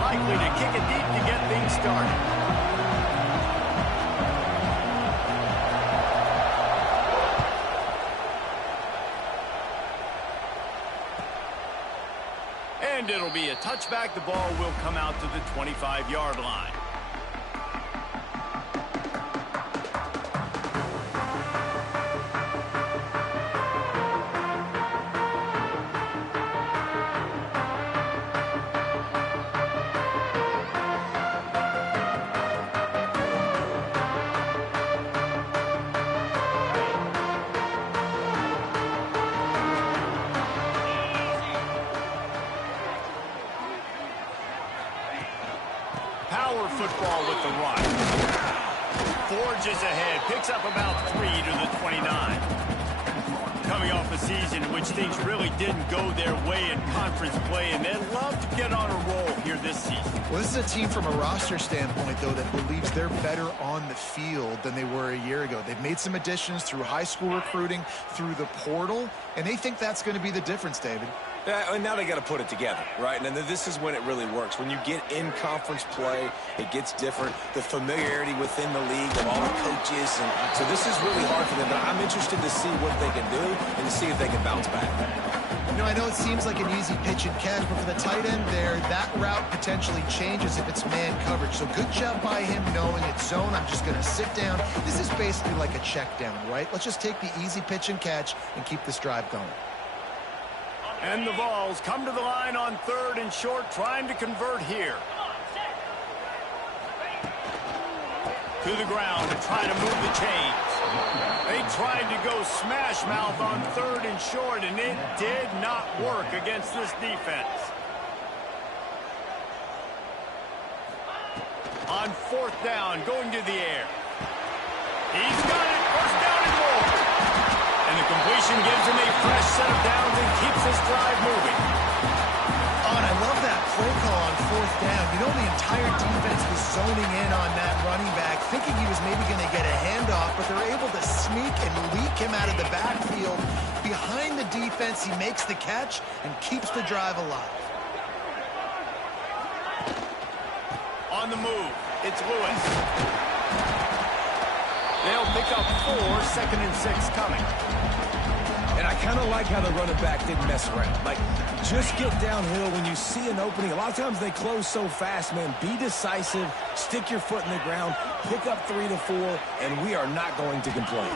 likely to kick it deep to get things started. And it'll be a touchback. The ball will come out to the 25-yard line. Power football with the run. Forges ahead, picks up about 3 to the 29. Coming off a season in which things really didn't go their way in conference play, and they'd love to get on a roll here this season. Well, this is a team from a roster standpoint, though, that believes they're better on the field than they were a year ago. They've made some additions through high school recruiting, through the portal, and they think that's going to be the difference, David. And now they got to put it together, right? And then this is when it really works. When you get in conference play, it gets different. The familiarity within the league of all the coaches. And so this is really hard for them. But I'm interested to see what they can do and to see if they can bounce back. You know, I know it seems like an easy pitch and catch, but for the tight end there, that route potentially changes if it's man coverage. So good job by him knowing it's zone. I'm just going to sit down. This is basically like a check down, right? Let's just take the easy pitch and catch and keep this drive going. And the Vols come to the line on 3rd and short, trying to convert here. To the ground to try to move the chains. They tried to go smash mouth on 3rd and short, and it did not work against this defense. On 4th down, going to the air. He's got it. 1st down and more. And the completion gives him a fresh set of downs and keeps this drive moving. Oh, and I love that play call on 4th down. You know, the entire defense was zoning in on that running back, thinking he was maybe going to get a handoff, but they're able to sneak and leak him out of the backfield. Behind the defense, he makes the catch and keeps the drive alive. On the move, it's Lewis. They'll pick up 4, 2nd and 6 coming. And I kind of like how the running back didn't mess around. Like, just get downhill when you see an opening. A lot of times they close so fast, man. Be decisive, stick your foot in the ground, pick up 3 to 4, and we are not going to complain.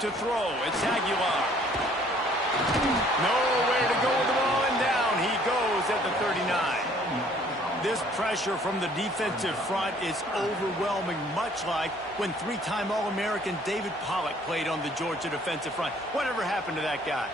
To throw, it's Aguilar. Nowhere to go with the ball, and down he goes at the 39. This pressure from the defensive front is overwhelming, much like when 3-time All-American David Pollock played on the Georgia defensive front. Whatever happened to that guy?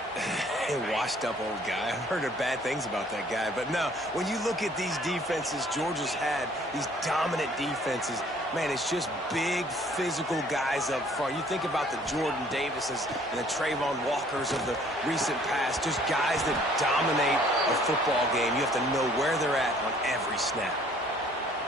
A washed-up old guy. I've heard bad things about that guy. But no, when you look at these defenses Georgia's had, these dominant defenses, man, it's just big, physical guys up front. You think about the Jordan Davises and the Trayvon Walkers of the recent past, just guys that dominate a football game. You have to know where they're at on every snap.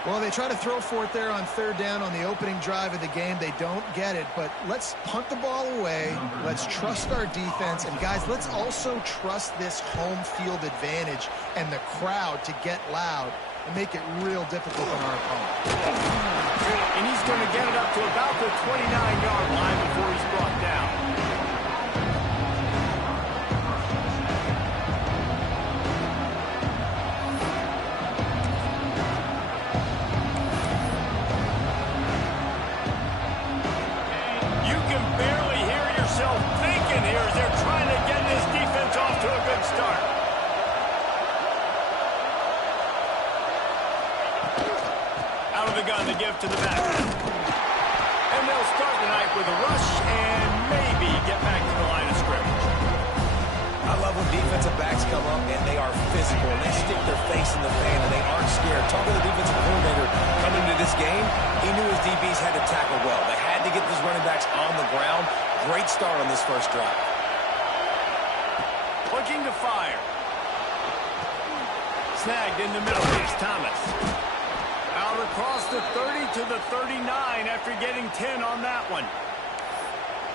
Well, they try to throw for it there on 3rd down on the opening drive of the game. They don't get it, but let's punt the ball away. Let's trust our defense. And, guys, let's also trust this home field advantage and the crowd to get loud and make it real difficult on our opponent. And he's going to get it up to about the 29-yard line before he's brought down. You can barely hear yourself thinking here as they're trying to get this defense off to a good start. Out of the gun to give to the back. And they'll start the night with a rush and maybe get back to the line of scrimmage. I love when defensive backs come up and they are physical and they stick their face in the fan and they aren't scared. Talking to the defensive coordinator coming into this game, he knew his DBs had to tackle well. They had to get these running backs on the ground. Great start on this first drive. Looking to fire. Snagged in the middle. It's Thomas. Out across the 30 to the 39 after getting 10 on that one.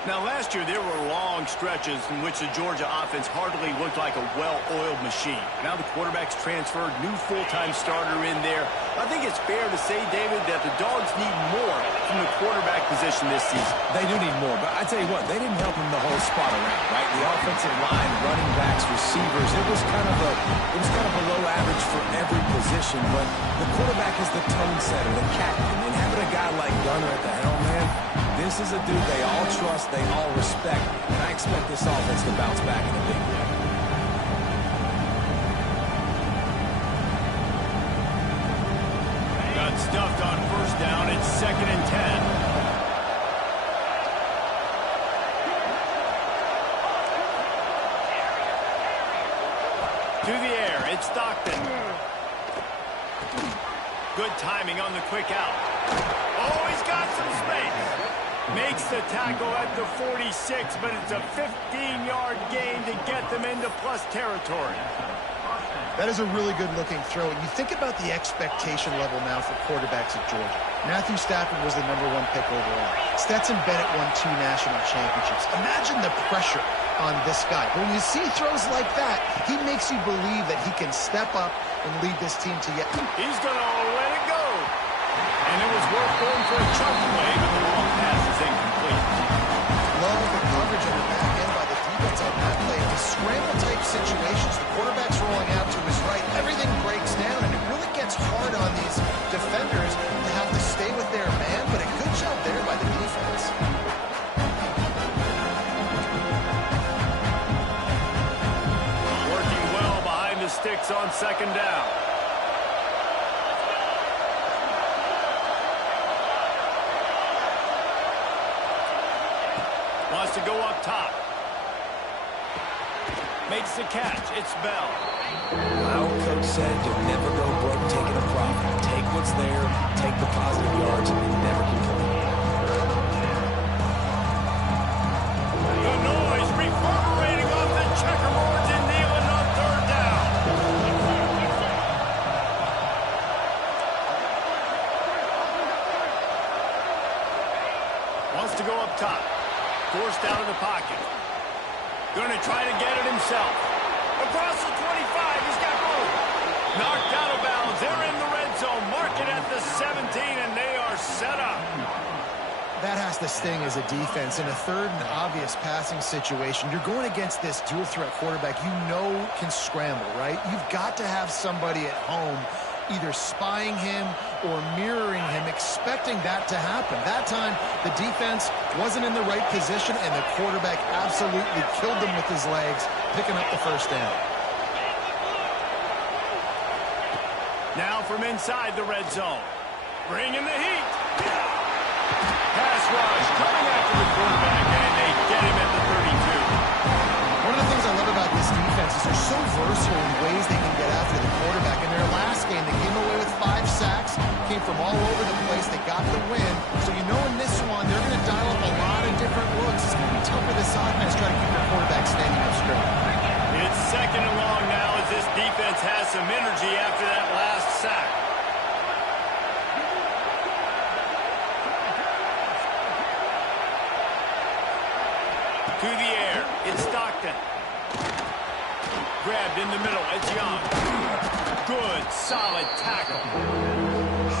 Now, last year, there were long stretches in which the Georgia offense hardly looked like a well-oiled machine. Now the quarterback's transferred, new full-time starter in there. I think it's fair to say, David, that the Dogs need more from the quarterback position this season. They do need more, but I tell you what, they didn't help them the whole spot around, right? The offensive line, running backs, receivers, it was kind of below average for every position, but the quarterback is the tone setter, the captain, and having a guy like Gunner at the helm, man, this is a dude they all trust, they all respect, and I expect this offense to bounce back in a big way. Got stuffed on first down. It's 2nd and 10. To the air, it's Stockton. Good timing on the quick out. Oh, he's got some space. Makes the tackle at the 46, but it's a 15-yard gain to get them into plus territory. That is a really good-looking throw. And you think about the expectation level now for quarterbacks at Georgia. Matthew Stafford was the #1 pick overall. Stetson Bennett won 2 national championships. Imagine the pressure on this guy. But when you see throws like that, he makes you believe that he can step up and lead this team to yet. He's going to let it go. And it was worth going for a chunk play, but the long pass is incomplete. Love the coverage on the back end by the defense on that play. The scramble-type situations, the quarterback's rolling out to his right, everything breaks down, and it really gets hard on these defenders to have to stay with their man, but a good job there by the defense. Working well behind the sticks on 2nd down. Wants to go up top. Makes the catch. It's Bell. My old coach said you'll never go broke taking a profit. Take what's there, take the positive yards, and never complain. The noise reverberating off the checkerboards and kneeling on 3rd down. Wants to go up top. Forced out of the pocket. Going to try to get it himself. Across the 25, he's got room. Knocked out of bounds. They're in the red zone. Mark it at the 17, and they are set up. That has to sting as a defense. In a 3rd and obvious passing situation, you're going against this dual-threat quarterback you know can scramble, right? You've got to have somebody at home either spying him or mirroring him, expecting that to happen. That time, the defense wasn't in the right position, and the quarterback absolutely killed them with his legs, picking up the 1st down. Now from inside the red zone. Bringing the heat. Pass rush coming after the quarterback, and they get him at the 32. One of the things I love about this defense is they're so versatile in ways they can get after the quarterback. In their last game, they came away with 5 sacks, came from all over the place. They got the win. So you know in this one, they're going to dial up a lot of different looks. It's going to be tough for this offense trying to keep their quarterback standing up straight. It's 2nd and long now as this defense has some energy after that last sack. To the air, it's Stockton. Grabbed in the middle, it's Young. Good, solid tackle.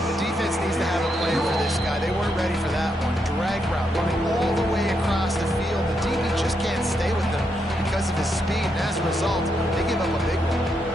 The defense needs to have a plan for this guy. They weren't ready for that one. Drag route, running all the way across the field. The DB just can't stay with them because of his speed, and as a result, they give up a big one.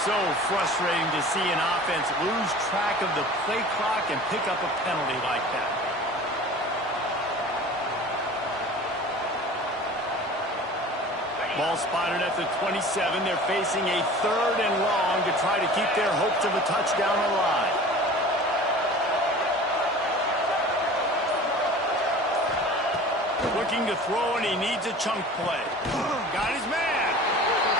So frustrating to see an offense lose track of the play clock and pick up a penalty like that. Ball spotted at the 27. They're facing a 3rd and long to try to keep their hopes of a touchdown alive. Looking to throw, and he needs a chunk play. Got his man.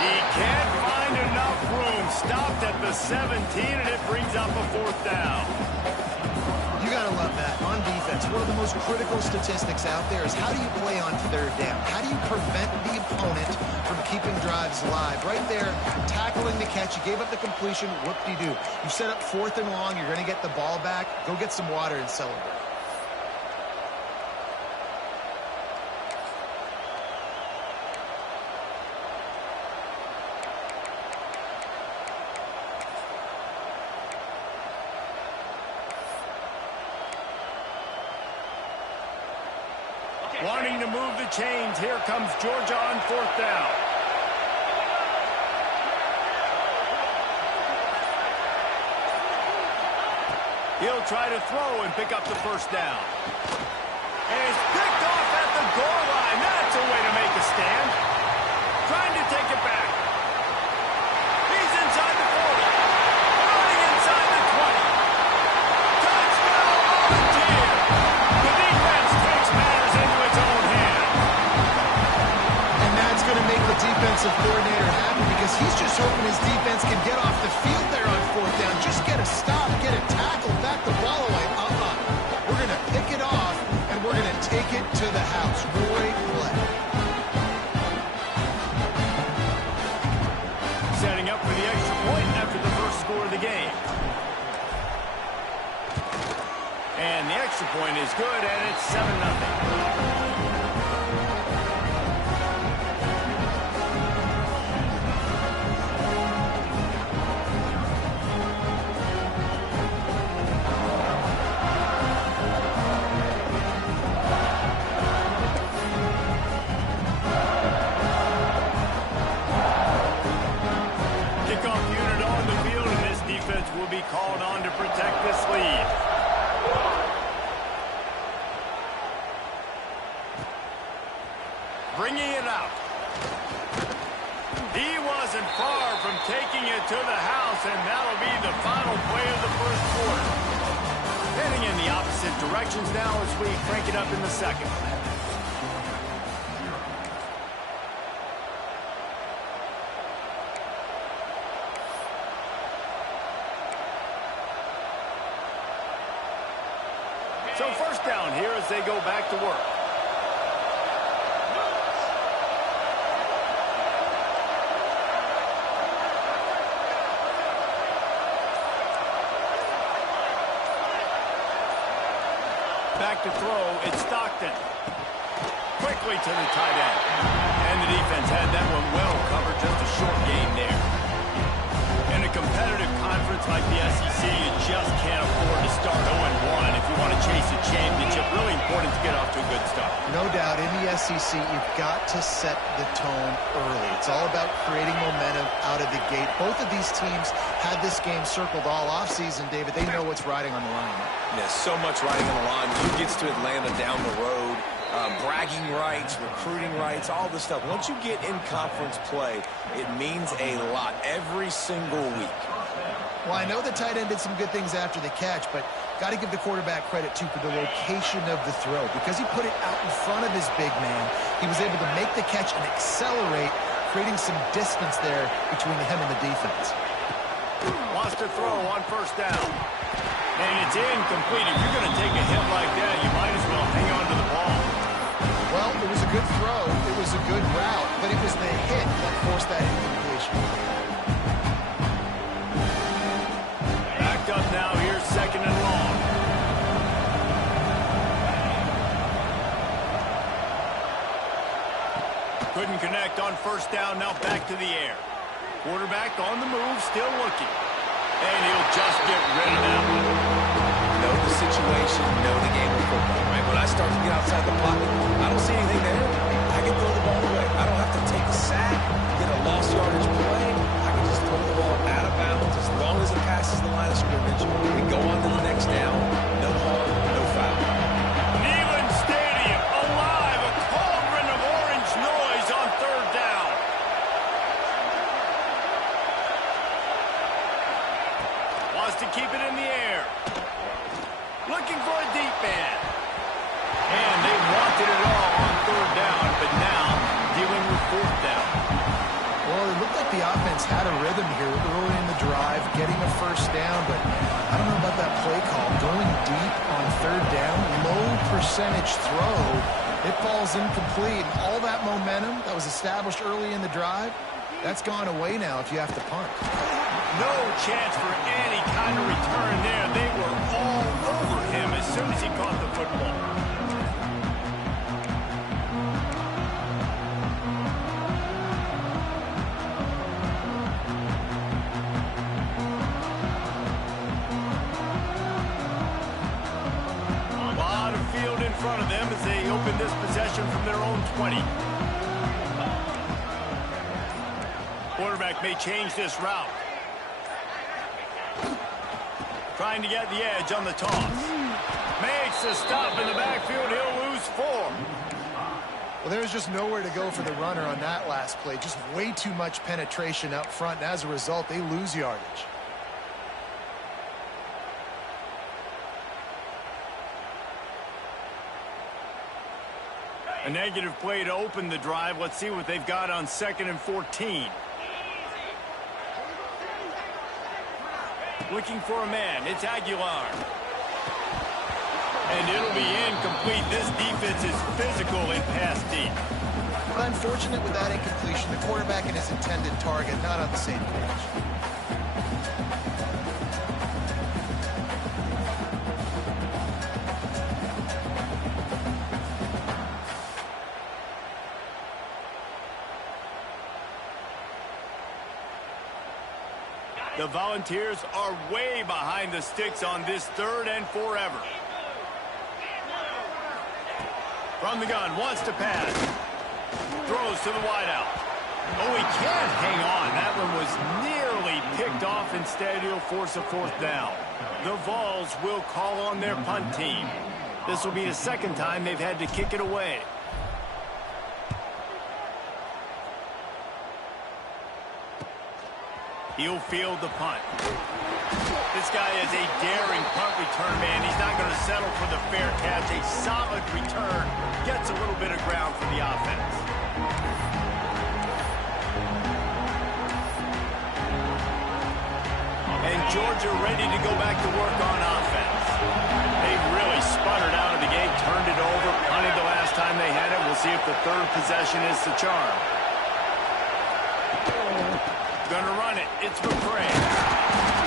He can't find enough room. Stopped at the 17, and it brings up a 4th down. You got to love that. On defense, one of the most critical statistics out there is how do you play on 3rd down? How do you prevent the opponent from keeping drives alive? Right there, tackling the catch. You gave up the completion. Whoop-de-doo. You set up 4th and long. You're going to get the ball back. Go get some water and celebrate. Wanting to move the chains. Here comes Georgia on 4th down. He'll try to throw and pick up the 1st down. And it's picked off at the goal line. That's a way to make a stand. Trying to take it back. He's inside the 40. Running inside the 20. Touchdown, Volunteer. The defense takes matters into its own hands. And that's going to make the defensive coordinator happy because he's just hoping his defense can get off the field there on 4th down. Just get a stop, get a tackle, back the ball away. We're going to pick it off, and we're going to take it to the house. Great play. Setting up for the extra point after the first score of the game. And the extra point is good, and it's 7-0. Will be called on to protect this lead. Bringing it out. He wasn't far from taking it to the house, and that'll be the final play of the first quarter. Heading in the opposite directions now as we crank it up in the second. So 1st down here as they go back to work. Back to throw, it's Stockton. Quickly to the tight end. And the defense had that one well covered, just a short gain there. In a competitive conference like the SEC, you just can't afford to start 0-1 if you want to chase a championship. Really important to get off to a good start. No doubt, in the SEC, you've got to set the tone early. It's all about creating momentum out of the gate. Both of these teams had this game circled all offseason, David. They know what's riding on the line. There's so much riding on the line. Who gets to Atlanta down the road? Bragging rights, recruiting rights, all this stuff. Once you get in conference play, it means a lot every single week. Well, I know the tight end did some good things after the catch, but got to give the quarterback credit, too, for the location of the throw. Because he put it out in front of his big man, he was able to make the catch and accelerate, creating some distance there between him and the defense. Wants to throw on 1st down. And it's incomplete. If you're going to take a hit like that, you might as well hang on to the ball. Well, it was a good throw. It was a good route, but it was the hit that forced that incompletion. Backed up now. Here's 2nd and long. Couldn't connect on 1st down. Now back to the air. Quarterback on the move, still looking. And he'll just get rid of that one. Know the situation, know the game of football, right? When I start to get outside the pocket, I don't see anything there. I can throw the ball away. I don't have to take a sack, get a lost yardage play. I can just throw the ball out of bounds as long as it passes the line of scrimmage. We go on to the next down. No harm, no foul. Neyland Stadium, alive, a cauldron of orange noise on 3rd down. Wants to keep it in the air. Looking for a deep man. And they wanted it all on 3rd down, but now dealing with 4th down. Well, it looked offense had a rhythm here early in the drive, getting a first down, but I don't know about that play call. Going deep on third down, low percentage throw, it falls incomplete. All that momentum that was established early in the drive, that's gone away now if you have to punt. No chance for any kind of return there. They were all over him as soon as he caught the football. A lot of field in front of them as they open this possession from their own 20. Quarterback may change this route. Trying to get the edge on the toss. Makes a stop in the backfield. He'll lose 4. Well, there was just nowhere to go for the runner on that last play. Just way too much penetration up front, and as a result, they lose yardage. A negative play to open the drive. Let's see what they've got on 2nd and 14. Looking for a man. It's Aguilar. And it'll be incomplete. This defense is physical in pass deep. But unfortunate with that incompletion. The quarterback and his intended target not on the same page. The Volunteers are way behind the sticks on this 3rd and forever. From the gun, wants to pass. Throws to the wideout. Oh, he can't hang on. That one was nearly picked off. Instead, he'll force a 4th down. The Vols will call on their punt team. This will be the 2nd time they've had to kick it away. He'll field the punt. This guy is a daring punt return man. He's not going to settle for the fair catch. A solid return. Gets a little bit of ground for the offense. And Georgia ready to go back to work on offense. They really sputtered out of the gate, turned it over, punted the last time they had it. We'll see if the 3rd possession is the charm. Gonna run it. It's McCray.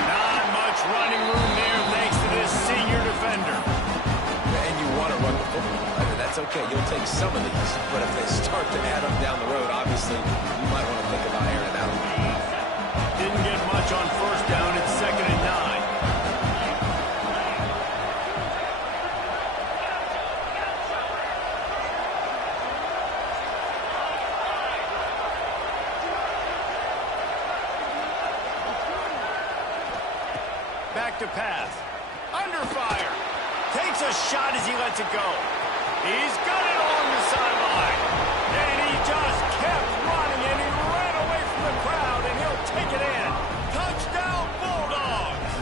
Not much running room there thanks to this senior defender. And you want to run the football. I mean, that's okay. You'll take some of these. But if they start to add up down the road, obviously, you might want to think about airing it out. Didn't get much on 1st down. It's 2nd and 9. Back to pass. Under fire. Takes a shot as he lets it go. He's got it along the sideline. And he just kept running, and he ran away from the crowd, and he'll take it in. Touchdown, Bulldogs.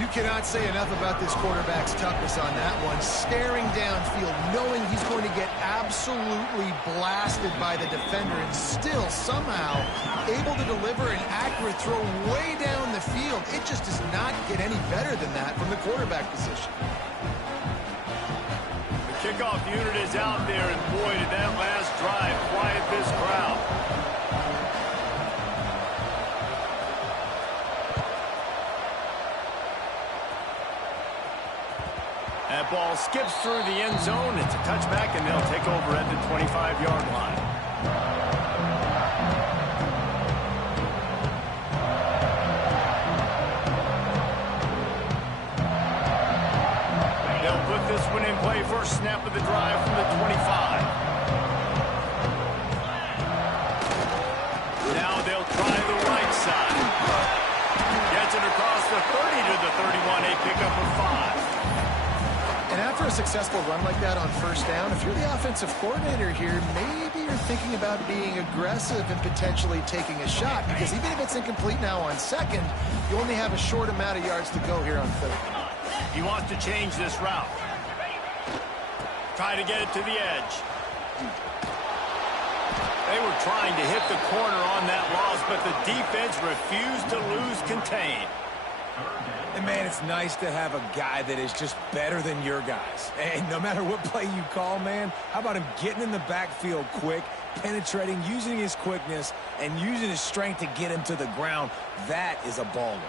You cannot say enough about this quarterback's toughness on that one. Staring downfield, knowing he's going to get absolutely blasted by the defender, and still somehow able to deliver an accurate throw way down the field. It just does not get any better than that from the quarterback position. The kickoff unit is out there, and boy, did that last drive quiet this crowd. That ball skips through the end zone. It's a touchback, and they'll take over at the 25-yard line. They'll put this one in play. First snap of the drive from the 25. Now they'll try the right side. Gets it across the 30 to the 31. A pickup of 5. And after a successful run like that on 1st down, if you're the offensive coordinator here, maybe you're thinking about being aggressive and potentially taking a shot, because even if it's incomplete now on 2nd, you only have a short amount of yards to go here on 3rd. He wants to change this route. Try to get it to the edge. They were trying to hit the corner on that loss, but the defense refused to lose contain. And, man, it's nice to have a guy that is just better than your guys. And no matter what play you call, man, how about him getting in the backfield quick, penetrating, using his quickness, and using his strength to get him to the ground? That is a baller.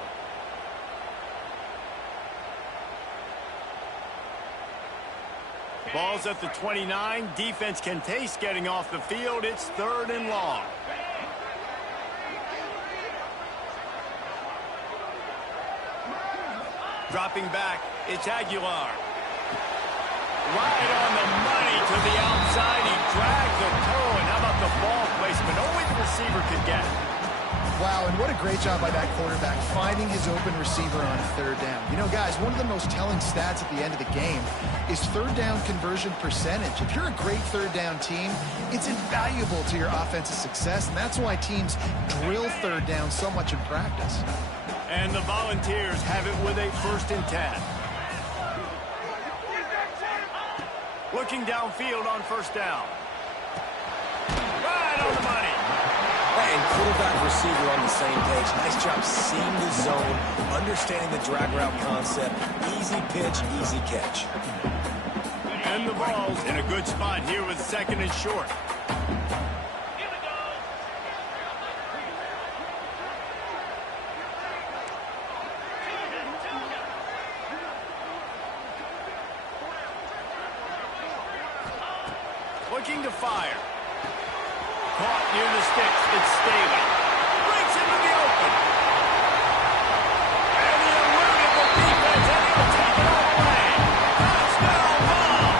Ball's at the 29. Defense can taste getting off the field. It's 3rd and long. Dropping back, it's Aguilar. Right on the money to the outside. He dragged the toe, and how about the ball placement? Only the receiver could get it. Wow, and what a great job by that quarterback finding his open receiver on 3rd down. You know, guys, one of the most telling stats at the end of the game is 3rd down conversion percentage. If you're a great 3rd down team, it's invaluable to your offensive success, and that's why teams drill 3rd down so much in practice. And the Volunteers have it with a 1st and 10. Looking downfield on 1st down. Right on the money. And quarterback receiver on the same page. Nice job seeing the zone, understanding the drag route concept. Easy pitch, easy catch. And the ball's in a good spot here with 2nd and short. Looking to fire. Caught near the sticks. It's Staley. Breaks into the open. And he eluded the defense, and he'll take it all away. Touchdown ball.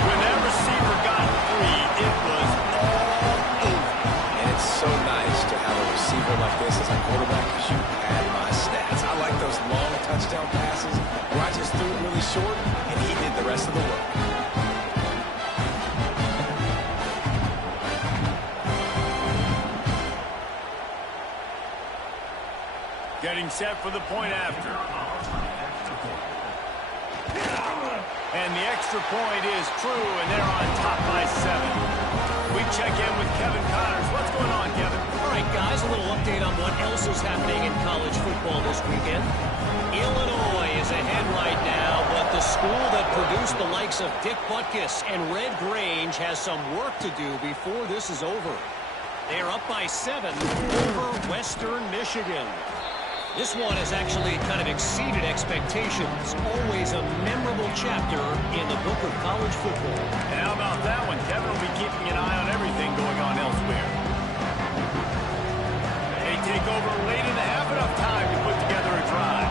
When that receiver got free, it was all over. And it's so nice to have a receiver like this as a quarterback, because you had my stats. I like those long touchdown passes where I just threw it really short, and he did the rest of the work. Getting set for the point after. And the extra point is true, and they're on top by 7. We check in with Kevin Connors. What's going on, Kevin? All right, guys, a little update on what else is happening in college football this weekend. Illinois is ahead right now, but the school that produced the likes of Dick Butkus and Red Grange has some work to do before this is over. They are up by 7 over Western Michigan. This one has actually kind of exceeded expectations. Always a memorable chapter in the book of college football. And how about that one? Kevin will be keeping an eye on everything going on elsewhere. They take over late in the half, enough time to put together a drive.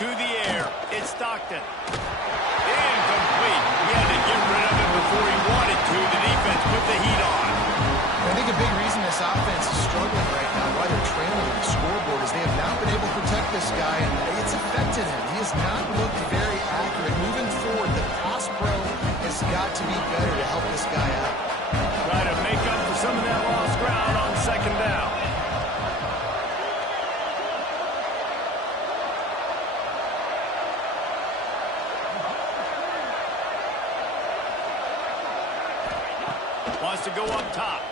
To the air, it's Stockton. Incomplete. He had to get rid of it before he wanted to. The defense put the heat on. I think a big reason this offense is struggling right now, why they're trailing with the scoreboard, is they have not been able to protect this guy, and it's affected him. He has not looked very accurate. Moving forward, the pass pro has got to be better to help this guy out. Try to make up for some of that lost ground on 2nd down. Wants to go up top.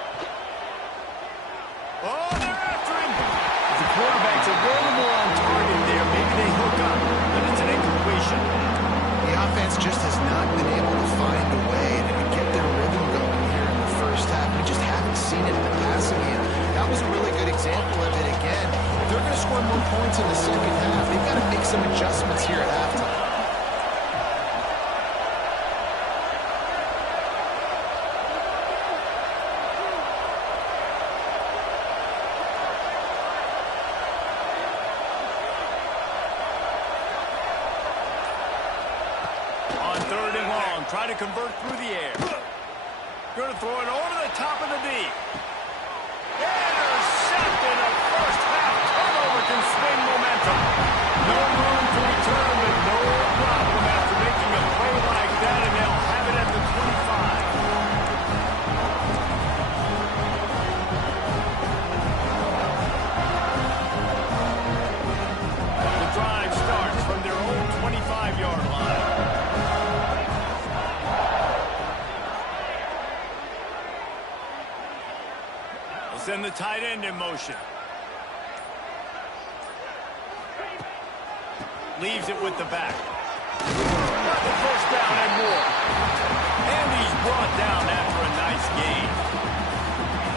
Oh, they're after him. The quarterback's a little more on target there. Maybe they hook up, but it's an incompletion. The offense just has not been able to find a way to get their rhythm going here in the 1st half. We just haven't seen it in the passing game. That was a really good example of it again. If they're going to score more points in the 2nd half, they've got to make some adjustments here at halftime. Try to convert through the air. Going to throw it over the top of the deep. Intercepted. A 1st half turnover can swing momentum. No room to return, but no problem after making a play like that, and they'll have it at the 25. And the tight end in motion. Leaves it with the back. Got the first down and more. And he's brought down after a nice gain.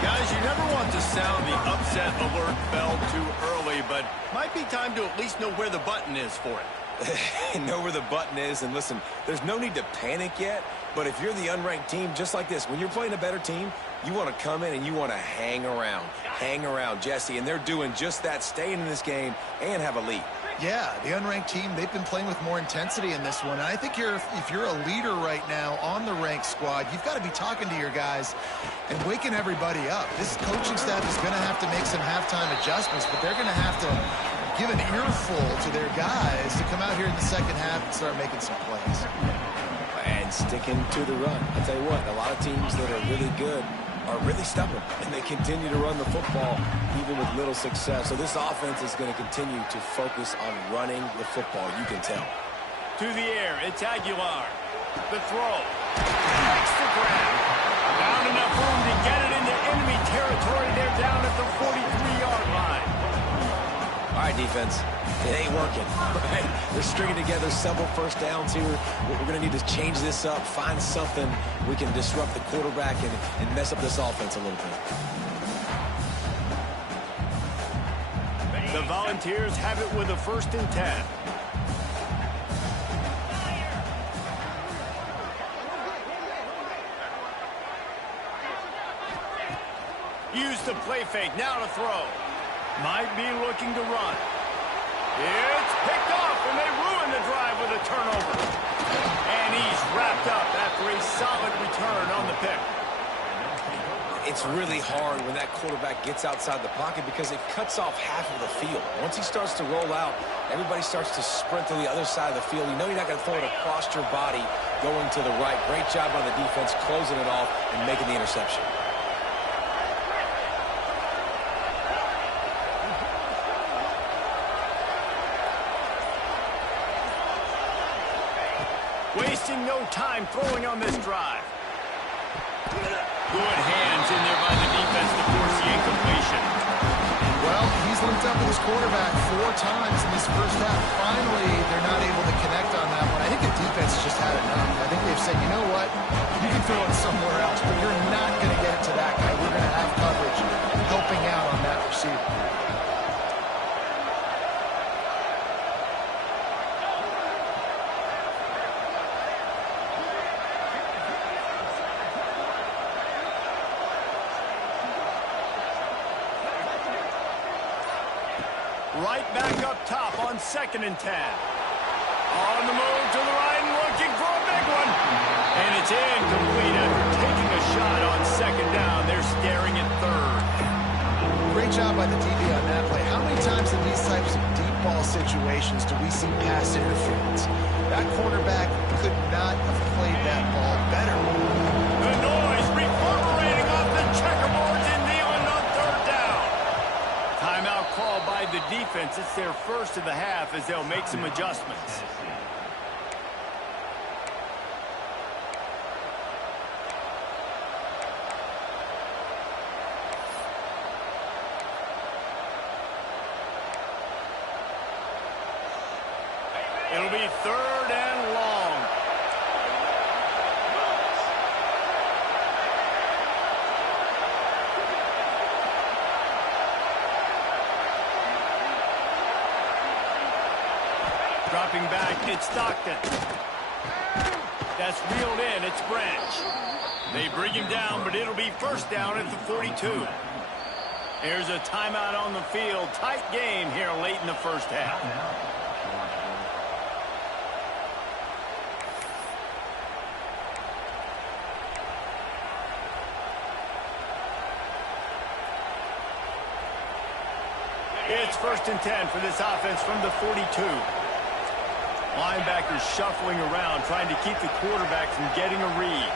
Guys, you never want to sound the upset alert bell too early, but might be time to at least know where the button is for it. Know where the button is, and listen, there's no need to panic yet, but if you're the unranked team, just like this, when you're playing a better team, you want to come in and you want to hang around, Jesse, and they're doing just that, staying in this game and have a lead. Yeah, the unranked team, they've been playing with more intensity in this one. And I think if you're a leader right now on the ranked squad, you've got to be talking to your guys and waking everybody up. This coaching staff is going to have to make some halftime adjustments, but they're going to have to give an earful to their guys to come out here in the second half and start making some plays. And sticking to the run. I'll tell you what, a lot of teams that are really good are really stubborn, and they continue to run the football even with little success. So this offense is going to continue to focus on running the football, you can tell. To the air, it's Aguilar. The throw. Next to grab. Found enough room to get it into enemy territory. They're down at the 43-yard line. All right, defense. It ain't working. Right? They're stringing together several first downs here. We're going to need to change this up, find something we can disrupt the quarterback and mess up this offense a little bit. The Volunteers have it with a 1st and 10. Use the play fake, now to throw. Might be looking to run. It's picked off, and they ruin the drive with a turnover. And he's wrapped up after a solid return on the pick. It's really hard when that quarterback gets outside the pocket because it cuts off half of the field. Once he starts to roll out, everybody starts to sprint to the other side of the field. You know you're not going to throw it across your body going to the right. Great job on the defense closing it off and making the interception. Wasting no time throwing on this drive. Good hands in there by the defense to force the incompletion. Well, he's linked up with his quarterback 4 times in this first half. Finally, they're not able to connect on that one. I think the defense just had enough. I think they've said, you know what? You can throw it somewhere else, but you're not going to get it to that guy. We're going to have coverage helping out on that receiver. Right back up top on 2nd and 10. On the move to the right and looking for a big one. And it's incomplete after taking a shot on 2nd down. They're staring at 3rd. Great job by the DB on that play. How many times in these types of deep ball situations do we see pass interference? That cornerback could not have played that ball better. The noise reverberating off the checkerboards and kneeling on 3rd down. Timeout called by the defense. It's their first of the half as they'll make some adjustments. It'll be 3rd and long. Dropping back, it's Stockton. That's reeled in, it's Branch. They bring him down, but it'll be 1st down at the 42. Here's a timeout on the field. Tight game here late in the first half. It's 1st and 10 for this offense from the 42. Linebackers shuffling around, trying to keep the quarterback from getting a read.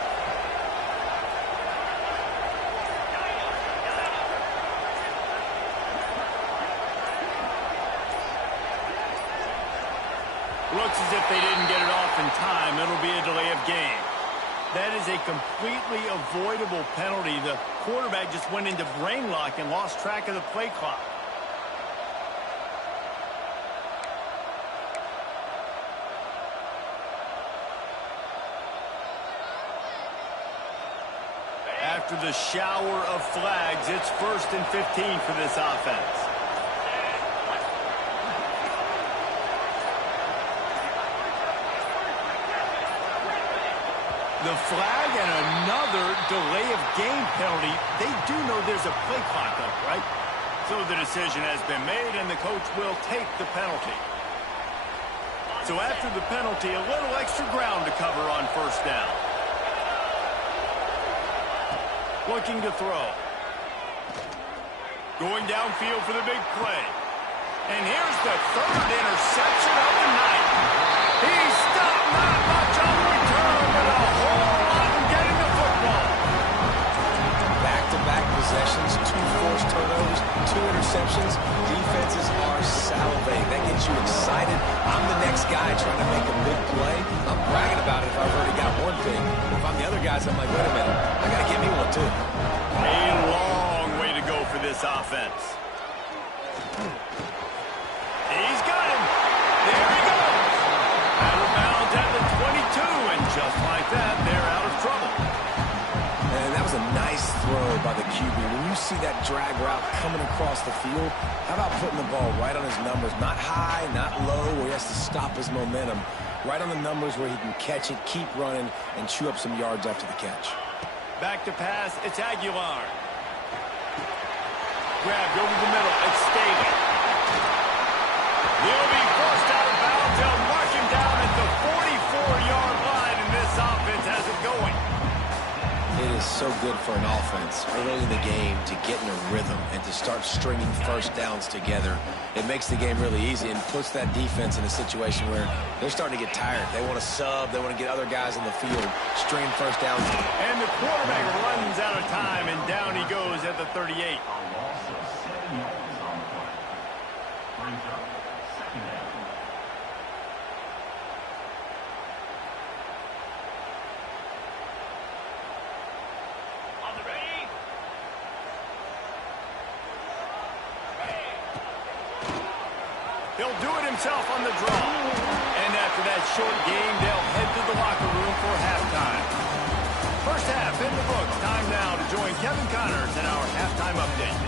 Looks as if they didn't get it off in time. It'll be a delay of game. That is a completely avoidable penalty. The quarterback just went into brain lock and lost track of the play clock. After the shower of flags, it's 1st and 15 for this offense. The flag and another delay of game penalty. They do know there's a play clock up, right? So the decision has been made, and the coach will take the penalty. So after the penalty, a little extra ground to cover on 1st down. Looking to throw. Going downfield for the big play. And here's the 3rd interception of the night. He stopped not much on the return, but a whole lot in getting the football. Back-to-back possessions, 2 forced turnovers, 2 interceptions. Defenses are salivating. That gets you excited. I'm the next guy trying to make a big play. I'm bragging about it if I've already got one thing. If I'm the other guys, I'm like, wait a minute, I got to get me one too. A long way to go for this offense. He's got him. There he goes. Out of bounds at the 22, and just like that, they're out of trouble. And that was a nice throw by the QB. When you see that drag route coming across the field, how about putting the ball right on his numbers? Not high, not low, where he has to stop his momentum. Right on the numbers where he can catch it, keep running, and chew up some yards after the catch. Back to pass, it's Aguilar. Grabbed over the middle, it's Staley. He'll be forced out of bounds. They'll mark him down at the 44-yard line, and this offense has it going. It is so good for an offense early in the game to get in a rhythm and to start stringing 1st downs together. It makes the game really easy and puts that defense in a situation where they're starting to get tired. They want to sub. They want to get other guys in the field, string 1st downs. And the quarterback runs out of time, and down he goes at the 38. He'll do it himself on the draw. And after that short game, they'll head to the locker room for halftime. 1st half in the books. Time now to join Kevin Connors in our halftime update.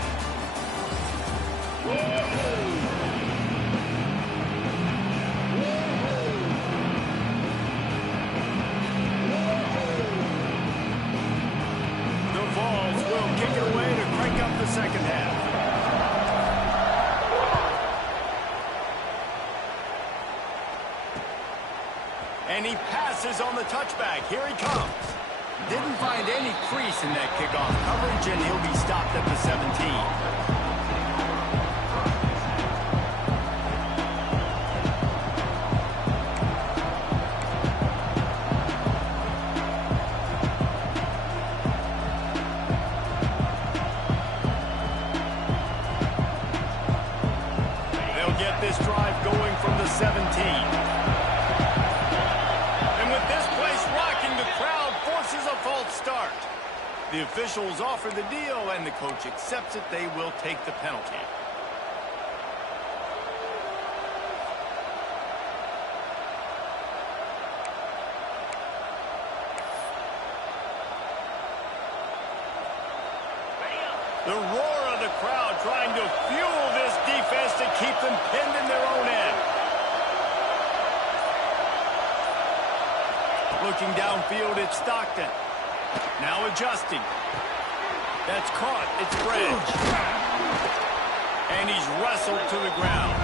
The Vols will kick it away to crank up the 2nd half. And he passes on the touchback. Here he comes. Didn't find any crease in that kickoff coverage, and he'll be stopped at the 17. They'll get this drive going from the 17. Start. The officials offer the deal, and the coach accepts it. They will take the penalty. The roar of the crowd trying to fuel this defense to keep them pinned in their own end. Looking downfield, it's Stockton. Now adjusting. That's caught. It's Bridge. And he's wrestled to the ground.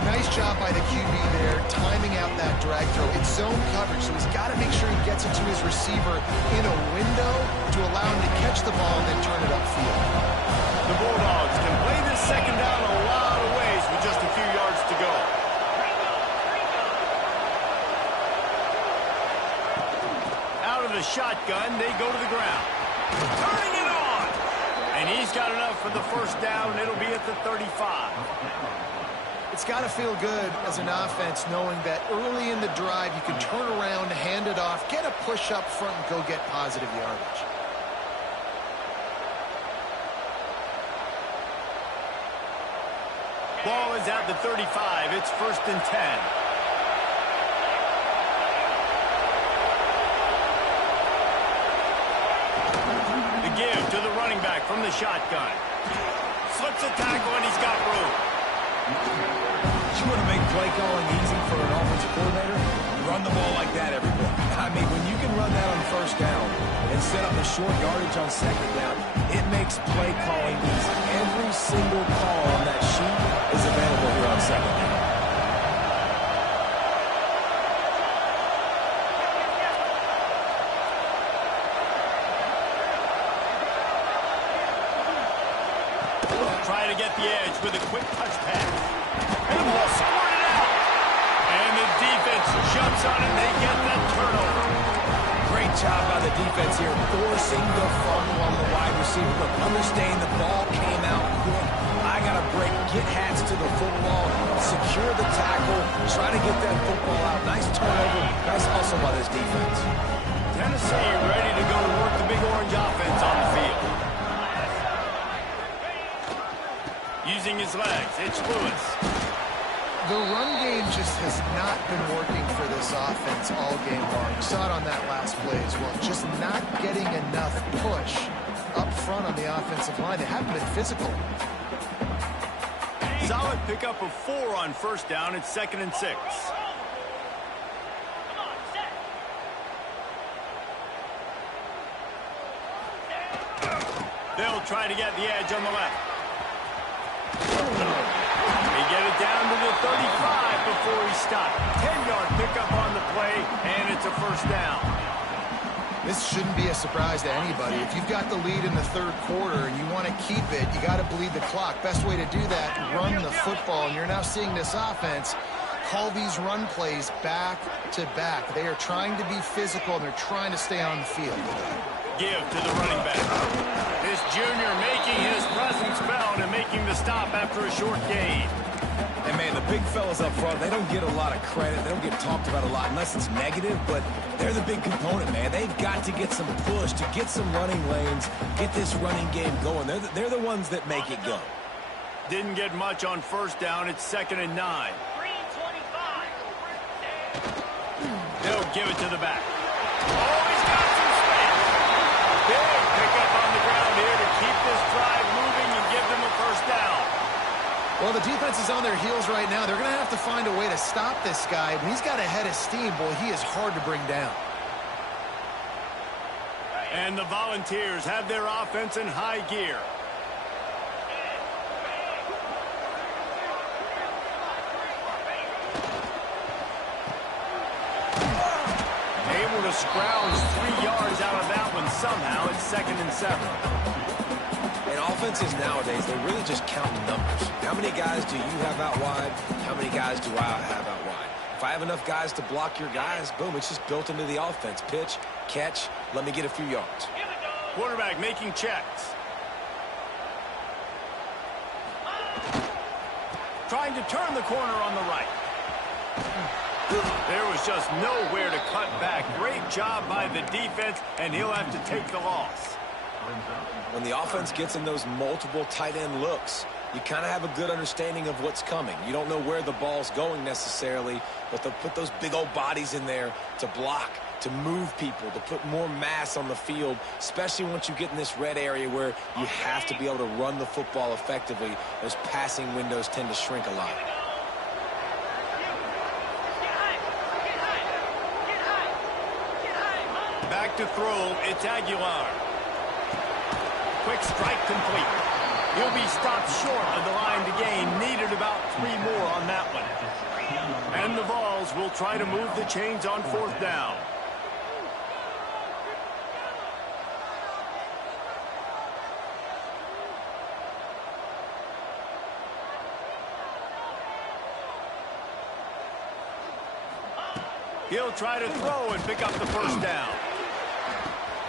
A nice job by the QB there, timing out that drag throw. It's zone coverage, so he's got to make sure he gets it to his receiver in a window to allow him to catch the ball and then turn it upfield. The Bulldogs can play this 2nd down a lot of ways with just a few yards to go. The shotgun, they go to the ground. Turning it on! And he's got enough for the 1st down. It'll be at the 35. It's got to feel good as an offense knowing that early in the drive you can turn around, hand it off, get a push up front, and go get positive yardage. is at the 35. It's 1st and 10. The give to the running back from the shotgun. Slips a tackle, and he's got room. You want to make play calling easy for an offensive coordinator? Run the ball like that every play. I mean, when you can run that on 1st down and set up the short yardage on 2nd down, it makes play calling easy. Every single call on that sheet is available here on 2nd down. Try to get the edge with a quick touch pass. And the ball squirted out. And the defense jumps on it. They get that turnover. Great job by the defense here, forcing the fumble on the wide receiver. Look, understand the ball came out quick. I got to break, get hats to the football, secure the tackle, try to get that football out. Nice turnover. Nice hustle by this defense. Tennessee ready to go to work the Big Orange offense on the field. Using his legs, it's Lewis. The run game just has not been working for this offense all game long. You saw it on that last play as well. Just not getting enough push up front on the offensive line. They haven't been physical. Solid pickup of 4 on 1st down. It's 2nd and 6. They'll try to get the edge on the left. They get it down to the 35 before he stopped. 10-yard pickup on the play, and it's a 1st down. This shouldn't be a surprise to anybody. If you've got the lead in the 3rd quarter and you want to keep it, you got to bleed the clock. Best way to do that, run the football. And you're now seeing this offense call these run plays back to back. They are trying to be physical, and they're trying to stay on the field. Give to the running back. This junior making his presence felt and making the stop after a short gain. And, man, the big fellas up front, they don't get a lot of credit. They don't get talked about a lot unless it's negative, but they're the big component, man. They've got to get some push, to get some running lanes, get this running game going. They're the ones that make it go. Didn't get much on 1st down. It's 2nd and 9. They'll give it to the back. Oh, he's got some space. Big pickup on the ground here to keep this drive moving and give them a 1st down. Well, the defense is on their heels right now. They're going to have to find a way to stop this guy. When he's got a head of steam, boy, he is hard to bring down. And the Volunteers have their offense in high gear. Able to scrounge 3 yards out of that one somehow. It's 2nd and 7. And offenses nowadays, they're really just counting numbers. How many guys do you have out wide? How many guys do I have out wide? If I have enough guys to block your guys, boom, it's just built into the offense. Pitch, catch, let me get a few yards. Quarterback making checks. Trying to turn the corner on the right. There was just nowhere to cut back. Great job by the defense, and he'll have to take the loss. When the offense gets in those multiple tight end looks, you kind of have a good understanding of what's coming. You don't know where the ball's going necessarily, but they'll put those big old bodies in there to block, to move people, to put more mass on the field, especially once you get in this red area where you have to be able to run the football effectively. Those passing windows tend to shrink a lot. Back to throw, it's Aguilar. Quick strike complete. He'll be stopped short of the line to gain. Needed about 3 more on that one. And the Vols will try to move the chains on 4th down. He'll try to throw and pick up the 1st down.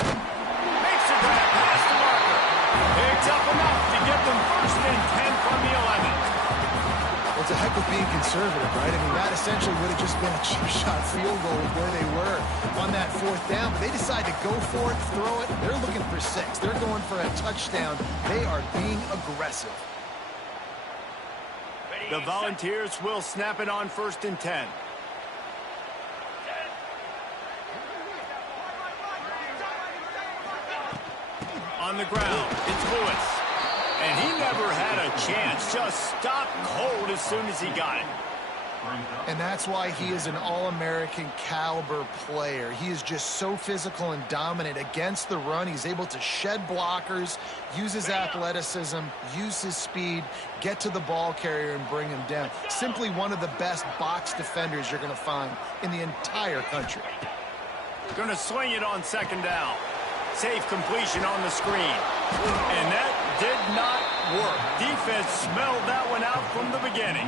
Makes a grab past the marker. Picks up enough to get them 1st and 10 from the 11. Well, it's a heck of being conservative, right? I mean, that essentially would have just been a chip shot field goal with where they were on that 4th down. But they decide to go for it, throw it. They're looking for 6. They're going for a touchdown. They are being aggressive. The Volunteers will snap it on 1st and 10. On the ground, it's Lewis. And he never had a chance. Just stopped cold as soon as he got it. And that's why he is an All-American caliber player. He is just so physical and dominant against the run. He's able to shed blockers, use his athleticism, use his speed, get to the ball carrier and bring him down. Simply one of the best box defenders you're going to find in the entire country. Going to swing it on 2nd down. Safe completion on the screen. And that did not work. Defense smelled that one out from the beginning.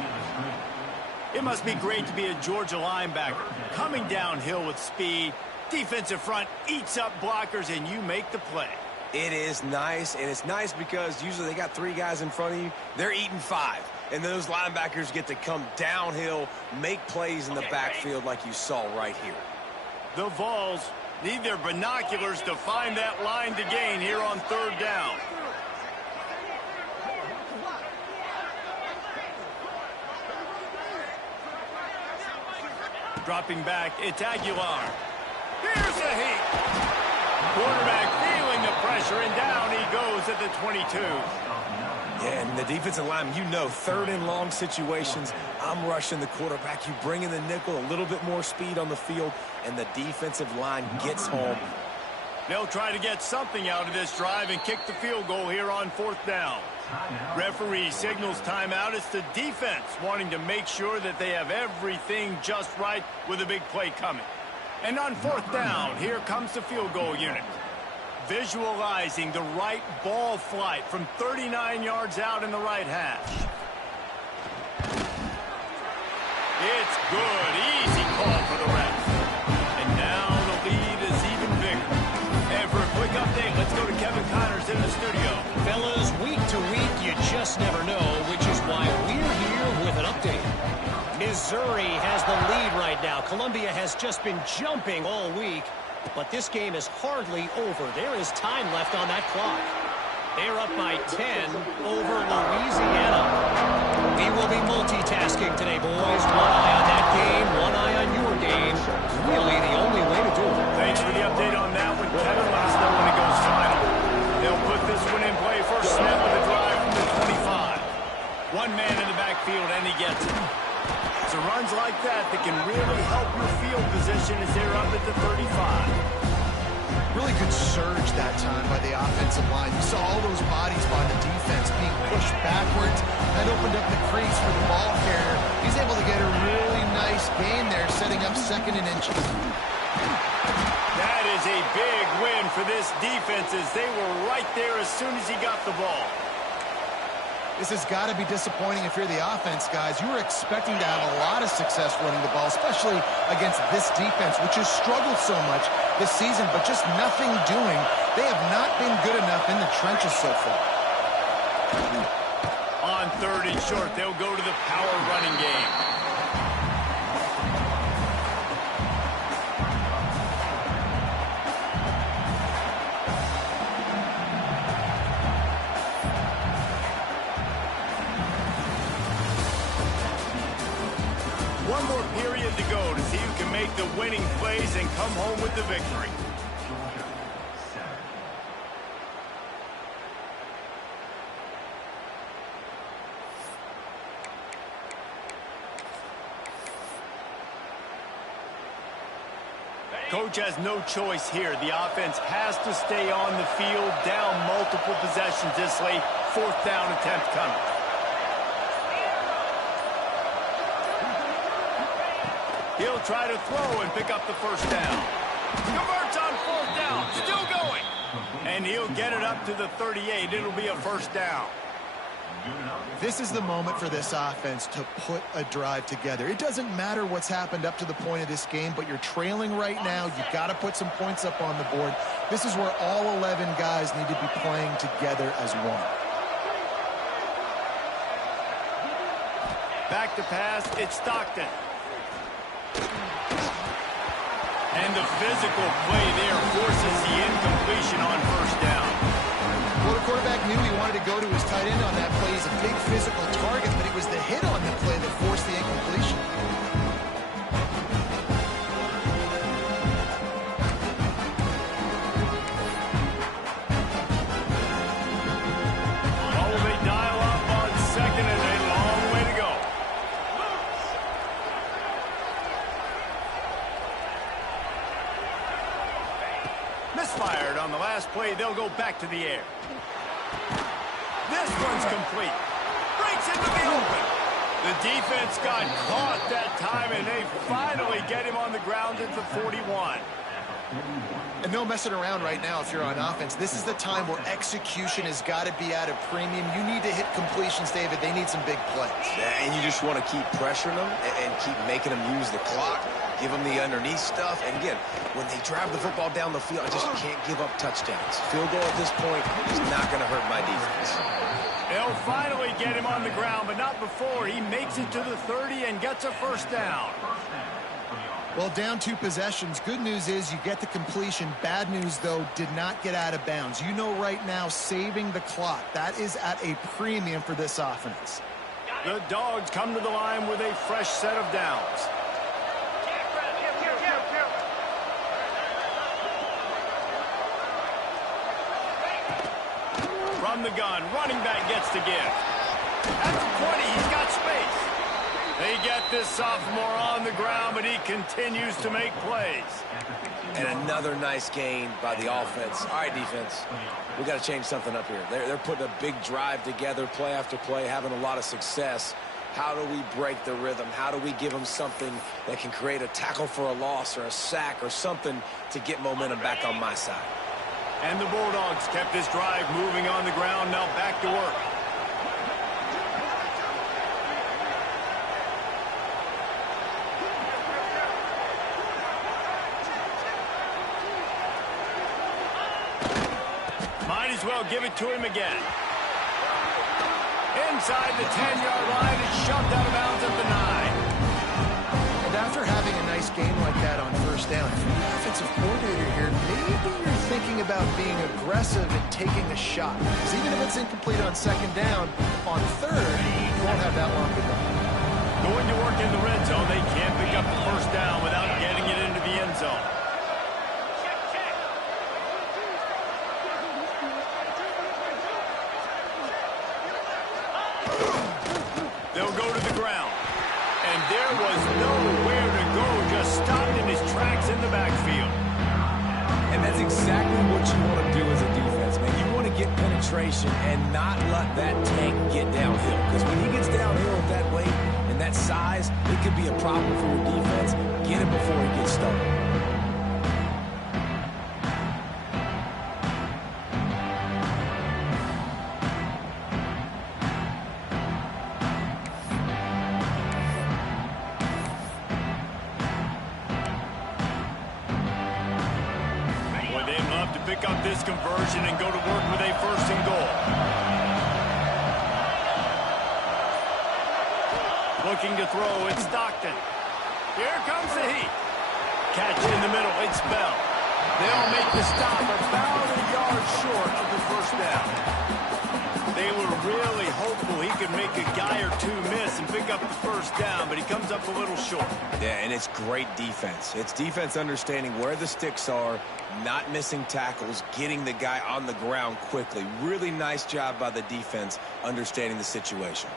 It must be great to be a Georgia linebacker. Coming downhill with speed, defensive front eats up blockers, and you make the play. It is nice, and it's nice because usually they got 3 guys in front of you. They're eating 5, and those linebackers get to come downhill, make plays in the backfield like you saw right here. The Vols need their binoculars to find that line to gain here on 3rd down. Dropping back, it's Aguilar. Here's a heat. Quarterback feeling the pressure, and down he goes at the 22. Yeah, and the defensive lineman, you know, 3rd and long situations, I'm rushing the quarterback. You bring in the nickel, a little bit more speed on the field, and the defensive line gets home. They'll try to get something out of this drive and kick the field goal here on 4th down. Referee signals timeout. It's the defense wanting to make sure that they have everything just right with a big play coming. And on 4th down, here comes the field goal unit. Visualizing the right ball flight from 39 yards out in the right hash. It's good. Easy call for the refs. And now the lead is even bigger. And for a quick update, let's go to Kevin Connors in the studio. Fellas, week to week, you just never know, which is why we're here with an update. Missouri has the lead right now. Columbia has just been jumping all week, but this game is hardly over. There is time left on that clock. They're up by 10 over Louisiana. We will be multitasking today, boys. One eye on that game, one eye on your game. Really the only way to do it. Thanks for the update on that one, Kevin. Let us know when it goes final. They'll put this one in play. First snap of the drive from the 25. One man in the backfield, and he gets it. It's runs like that that can really help your field position as they're up at the 35. Really good surge that time by the offensive line. You saw all those bodies by the defense being pushed backwards. That opened up the crease for the ball carrier. He's able to get a really nice gain there, setting up 2nd and inches. That is a big win for this defense as they were right there as soon as he got the ball. This has got to be disappointing if you're the offense, guys. You were expecting to have a lot of success running the ball, especially against this defense, which has struggled so much this season, but just nothing doing. They have not been good enough in the trenches so far. On 3rd and short, they'll go to the power running game. One more period to go to see who can make the winning plays and come home with the victory. Coach has no choice here. The offense has to stay on the field, down multiple possessions this late. 4th down attempt coming. He'll try to throw and pick up the 1st down. Converts on 4th down, still going. And he'll get it up to the 38. It'll be a 1st down. This is the moment for this offense to put a drive together. It doesn't matter what's happened up to the point of this game, but you're trailing right now. You've got to put some points up on the board. This is where all 11 guys need to be playing together as one. Back to pass, it's Stockton. And the physical play there forces the incompletion on 1st down. Well, the quarterback knew he wanted to go to his tight end on that play. He's a big physical target, but it was the hit on the play that forced the incompletion. Misfired on the last play. They'll go back to the air. This one's complete. Breaks into the open. The defense got caught that time, and they finally get him on the ground at the 41. And no messing around right now if you're on offense. This is the time where execution has got to be at a premium. You need to hit completions, David. They need some big plays. Yeah, and you just want to keep pressuring them and keep making them use the clock. Give them the underneath stuff. And again, when they drive the football down the field, I just can't give up touchdowns. Field goal at this point is not going to hurt my defense. They'll finally get him on the ground, but not before he makes it to the 30 and gets a first down. Well, down 2 possessions. Good news is you get the completion. Bad news, though, did not get out of bounds. You know right now, saving the clock. That is at a premium for this offense. The Dogs come to the line with a fresh set of downs. From the gun, running back gets the gift. At the 20, he's got space. They get this sophomore on the ground, but he continues to make plays. And another nice gain by the offense. All right, defense, we got to change something up here. They're putting a big drive together, play after play, having a lot of success. How do we break the rhythm? How do we give them something that can create a tackle for a loss or a sack or something to get momentum back on my side? And the Bulldogs kept this drive moving on the ground. Now back to work. Might as well give it to him again. Inside the 10-yard line, it's shoved out of bounds at the 9. And after having a nice game like that on first down, if you're the offensive coordinator here, maybe you're thinking about being aggressive and taking a shot. Because even if it's incomplete on second down, on third, you won't have that long to go. Going to work in the red zone, they can't pick up the first down without getting it into the end zone. They'll go to the ground. And there was nowhere to go, just stopped in his tracks in the backfield. And that's exactly what you want to do as a defense, man. You want to get penetration and not let that tank get downhill. Because when he gets downhill at that weight and that size, it could be a problem for your defense. Get him before he gets started. Pick up this conversion and go to work with a first and goal. Looking to throw, it's Stockton. Here comes the heat. Catch in the middle, it's Bell. They'll make the stop about a yard short of the first down. They were really hopeful he could make a guy or two miss and pick up the first down, but he comes up a little short. Yeah, and it's great defense. It's defense understanding where the sticks are, not missing tackles, getting the guy on the ground quickly. Really nice job by the defense understanding the situation.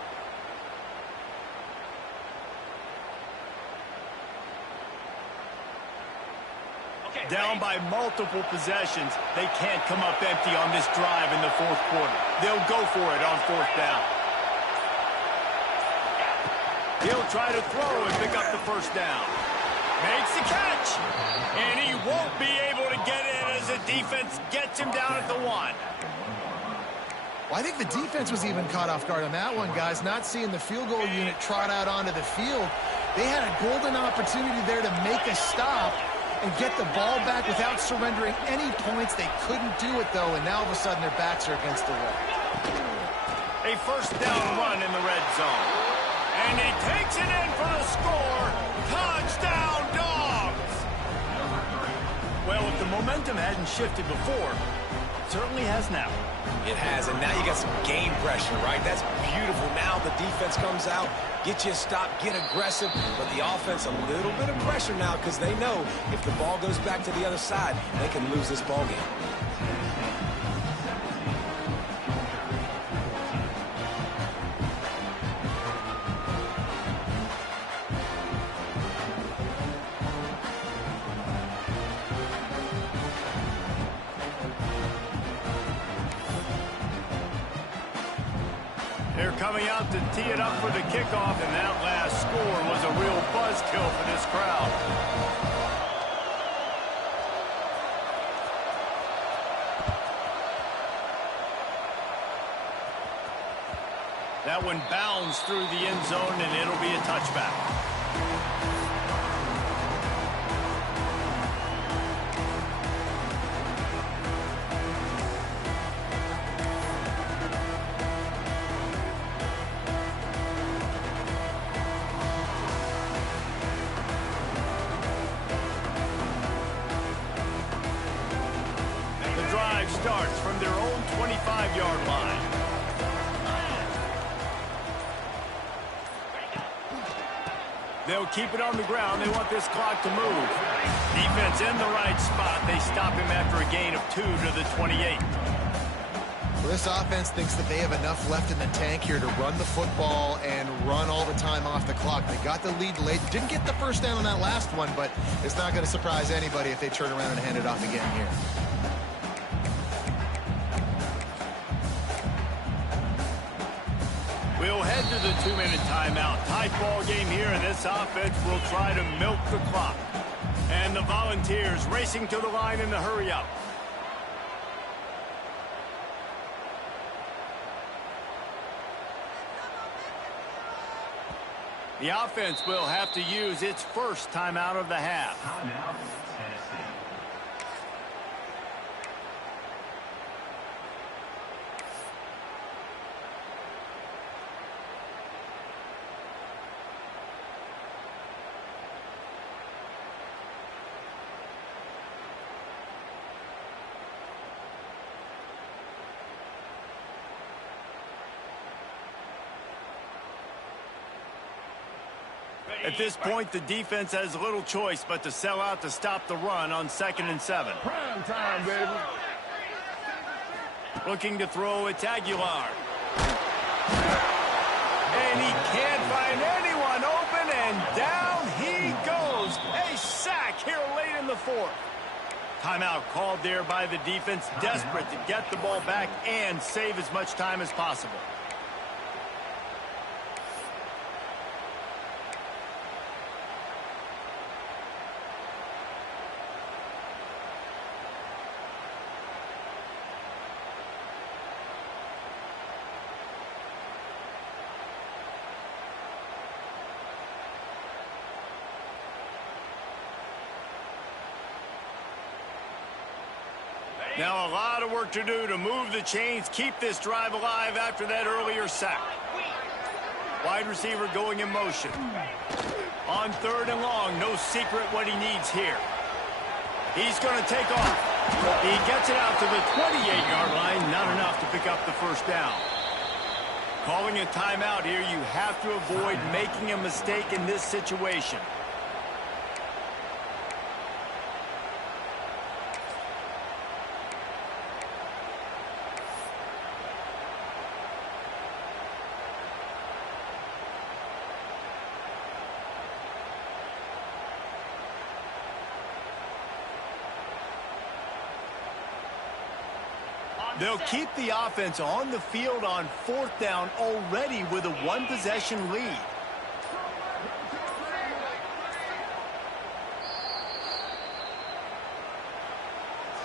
Down by multiple possessions, they can't come up empty on this drive in the fourth quarter. They'll go for it on fourth down. He'll try to throw and pick up the first down. Makes the catch. And he won't be able to get in as the defense gets him down at the 1. Well, I think the defense was even caught off guard on that one, guys. Not seeing the field goal unit trot out onto the field. They had a golden opportunity there to make a stop and get the ball back without surrendering any points. They couldn't do it, though, and now all of a sudden their backs are against the wall. A first down run in the red zone. And he takes it in for the score. Touchdown, Dogs! Well, if the momentum hadn't shifted before, it certainly has now. It has, and now you got some game pressure, right? That's beautiful. Now the defense comes out, get you a stop, get aggressive, but the offense a little bit of pressure now because they know if the ball goes back to the other side, they can lose this ball game. They're coming out to tee it up for the kickoff, and that last score was a real buzzkill for this crowd. That one bounds through the end zone, and it'll be a touchback. Starts from their own 25-yard line. They'll keep it on the ground. They want this clock to move. Defense in the right spot. They stop him after a gain of 2 to the 28. Well, this offense thinks that they have enough left in the tank here to run the football and run all the time off the clock. They got the lead late. Didn't get the first down on that last one, but it's not going to surprise anybody if they turn around and hand it off again here. We'll head to the 2-minute timeout. Tight ball game here, and this offense will try to milk the clock. And the Volunteers racing to the line in the hurry-up. The offense will have to use its first timeout of the half. Timeout, Tennessee. At this point, the defense has little choice but to sell out to stop the run on 2nd and 7. Prime time, baby. Looking to throw, it's Aguilar. And he can't find anyone open, and down he goes. A sack here late in the 4th. Timeout called there by the defense, desperate to get the ball back and save as much time as possible. Now a lot of work to do to move the chains, keep this drive alive after that earlier sack. Wide receiver going in motion. On 3rd and long, no secret what he needs here. He's going to take off. He gets it out to the 28-yard line, not enough to pick up the first down. Calling a timeout here, you have to avoid making a mistake in this situation. They'll keep the offense on the field on 4th down already with a 1-possession lead.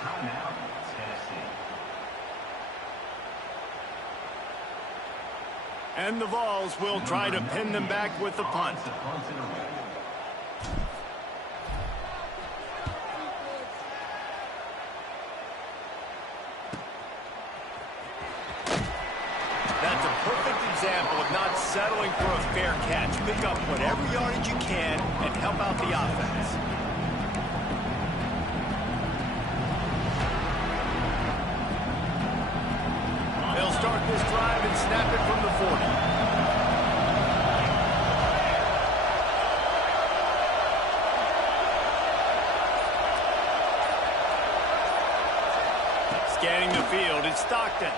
Timeout, Tennessee. And the Vols will try to pin them back with the punt. That's a perfect example of not settling for a fair catch. Pick up whatever yardage you can and help out the offense. Scanning the field, it's Stockton.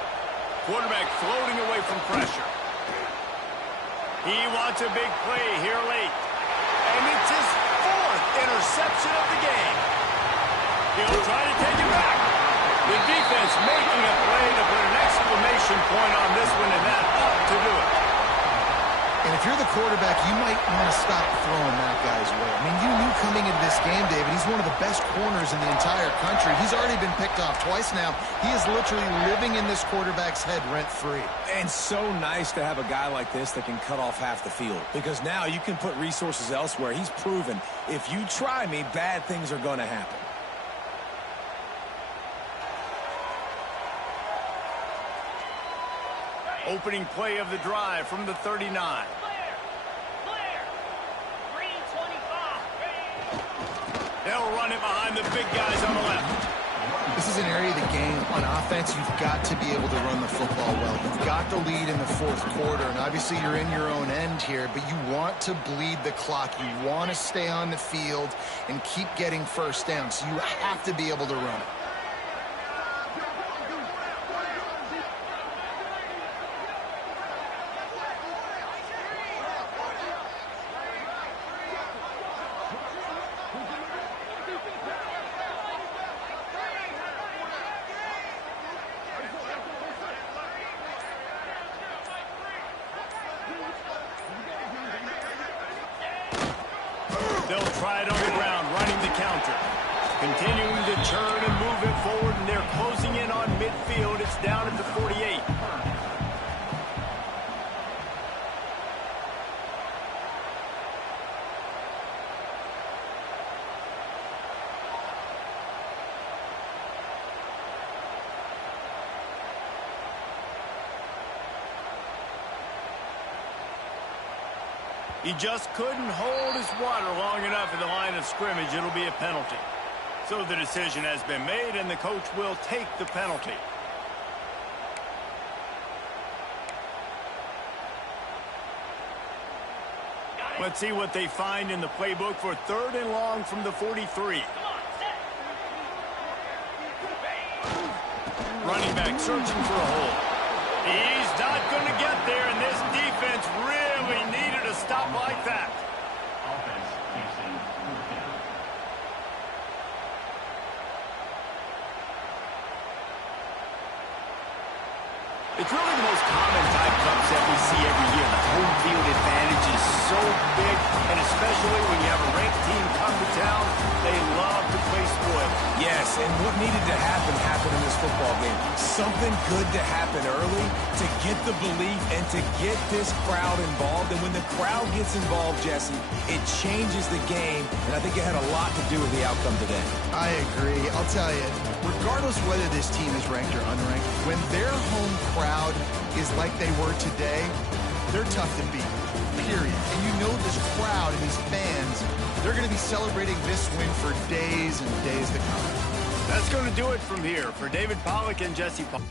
Quarterback floating away from pressure. He wants a big play here late. And it's his 4th interception of the game. He'll try to take it back. The defense making a play to put an exclamation point on this one, and that ought to do it. And if you're the quarterback, you might want to stop throwing that guy's way. I mean, you knew coming into this game, David, he's one of the best corners in the entire country. He's already been picked off twice now. He is literally living in this quarterback's head rent-free. And so nice to have a guy like this that can cut off half the field, because now you can put resources elsewhere. He's proven, if you try me, bad things are going to happen. Opening play of the drive from the 39. Clear. Green 25. They'll run it behind the big guys on the left. This is an area of the game. On offense, you've got to be able to run the football well. You've got the lead in the 4th quarter, and obviously you're in your own end here, but you want to bleed the clock. You want to stay on the field and keep getting first down, so you have to be able to run it. They'll try it on the ground, running the counter. Continuing to turn and move it forward, and they're closing in on midfield. It's down at the 48. He just couldn't hold his water long enough in the line of scrimmage. It'll be a penalty. So the decision has been made, and the coach will take the penalty. Let's see what they find in the playbook for 3rd and long from the 43. Running back searching for a hole. He's not going to get there, and this defense really needed a stop like that. Offense facing 4th down. It's really the most common type of upset we see every year. The home field advantage is so big, and especially when you have a ranked team come to town, they love to play spoil. Yes, and what needed to happen happened in this football game. Something good to happen early to get the belief and to get this crowd involved. And when the crowd gets involved, Jesse, it changes the game, and I think it had a lot to do with the outcome today. I agree. I'll tell you, regardless whether this team is ranked or unranked, when their home crowd is like they were today, they're tough to beat, period. And you know this crowd and these fans, they're going to be celebrating this win for days and days to come. That's going to do it from here. For David Pollack and Jesse Pollack.